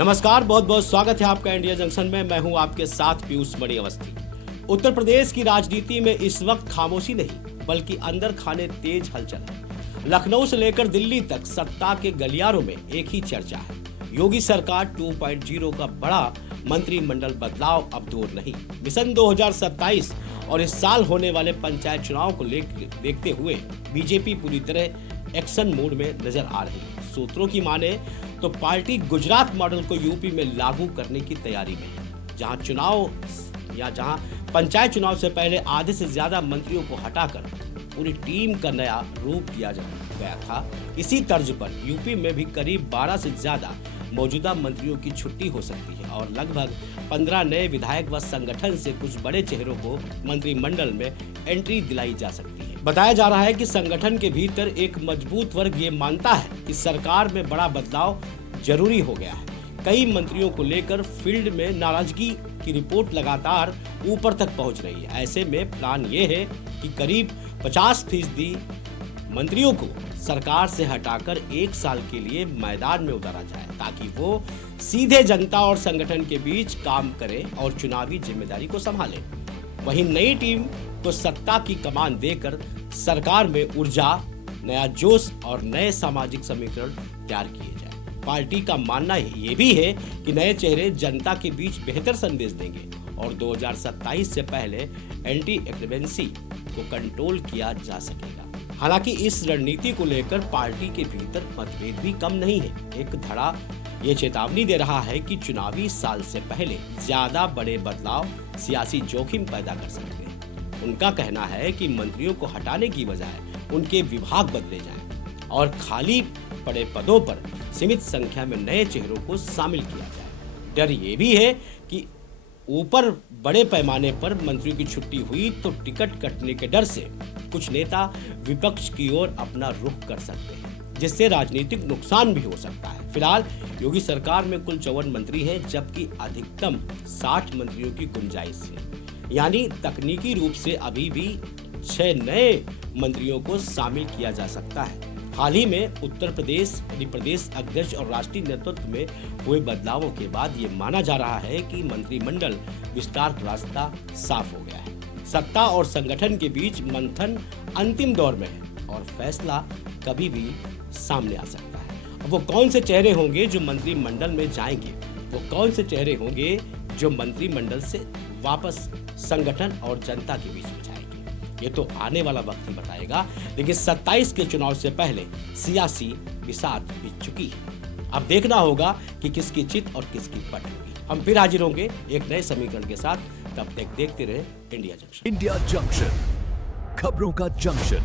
नमस्कार, बहुत बहुत स्वागत है आपका इंडिया जंक्शन में। मैं हूं आपके साथ पीयूष मणि अवस्थी। उत्तर प्रदेश की राजनीति में इस वक्त खामोशी नहीं बल्कि अंदर खाने तेज हलचल है। लखनऊ से लेकर दिल्ली तक सत्ता के गलियारों में एक ही चर्चा है, योगी सरकार 2.0 का बड़ा मंत्रिमंडल बदलाव अब दूर नहीं। मिशन 2027 और इस साल होने वाले पंचायत चुनाव को देखते हुए बीजेपी पूरी तरह एक्शन मोड में नजर आ रही है। सूत्रों की माने तो पार्टी गुजरात मॉडल को यूपी में लागू करने की तैयारी में है, जहां पंचायत चुनाव से पहले आधे से ज्यादा मंत्रियों को हटाकर पूरी टीम का नया रूप दिया गया था। इसी तर्ज पर यूपी में भी करीब 12 से ज्यादा मौजूदा मंत्रियों की छुट्टी हो सकती है और लगभग 15 नए विधायक व संगठन से कुछ बड़े चेहरों को मंत्रिमंडल में एंट्री दिलाई जा सकती है। बताया जा रहा है कि संगठन के भीतर एक मजबूत वर्ग ये मानता है कि सरकार में बड़ा बदलाव जरूरी हो गया है। कई मंत्रियों को लेकर फील्ड में नाराजगी की रिपोर्ट लगातार ऊपर तक पहुंच रही है। ऐसे में प्लान ये है कि करीब 50% मंत्रियों को सरकार से हटाकर 1 साल के लिए मैदान में उतारा जाए, ताकि वो सीधे जनता और संगठन के बीच काम करे और चुनावी जिम्मेदारी को संभाले। वहीं नई टीम को सत्ता की कमान देकर सरकार में ऊर्जा, नया जोश और नए सामाजिक समीकरण तैयार किए जाए। पार्टी का मानना ये भी है कि नए चेहरे जनता के बीच बेहतर संदेश देंगे और 2027 से पहले एंटी इंकम्बेंसी को कंट्रोल किया जा सकेगा। हालांकि इस रणनीति को लेकर पार्टी के भीतर मतभेद भी कम नहीं है। एक धड़ा ये चेतावनी दे रहा है कि चुनावी साल से पहले ज्यादा बड़े बदलाव सियासी जोखिम पैदा कर सकते हैं। उनका कहना है कि मंत्रियों को हटाने की बजाय उनके विभाग बदले जाएं और खाली पड़े पदों पर सीमित संख्या में नए चेहरों को शामिल किया जाए। डर ये भी है कि ऊपर बड़े पैमाने पर मंत्रियों की छुट्टी हुई तो टिकट कटने के डर से कुछ नेता विपक्ष की ओर अपना रुख कर सकते हैं, जिससे राजनीतिक नुकसान भी हो सकता है। फिलहाल योगी सरकार में कुल 54 मंत्री हैं, जबकि अधिकतम 60 मंत्रियों की गुंजाइश है। यानी तकनीकी रूप से अभी भी 6 नए मंत्रियों को शामिल किया जा सकता है। हाल ही में उत्तर प्रदेश अध्यक्ष और राष्ट्रीय नेतृत्व में हुए बदलावों के बाद ये माना जा रहा है कि मंत्रिमंडल विस्तार का रास्ता साफ हो गया है। सत्ता और संगठन के बीच मंथन अंतिम दौर में है और फैसला कभी भी सामने आ सकता है। वो कौन से चेहरे होंगे जो मंत्रिमंडल में जाएंगे, वो कौन से चेहरे होंगे जो मंत्रिमंडल से वापस संगठन और जनता के बीच में जाएंगे, ये तो आने वाला वक्त ही बताएगा। लेकिन 27 के चुनाव से पहले सियासी बिसात बीत चुकी है। अब देखना होगा कि किसकी चित और किसकी पट होगी। हम फिर हाजिर होंगे एक नए समीकरण के साथ। तब तक देखते रहे इंडिया जंक्शन। इंडिया जंक्शन, खबरों का जंक्शन।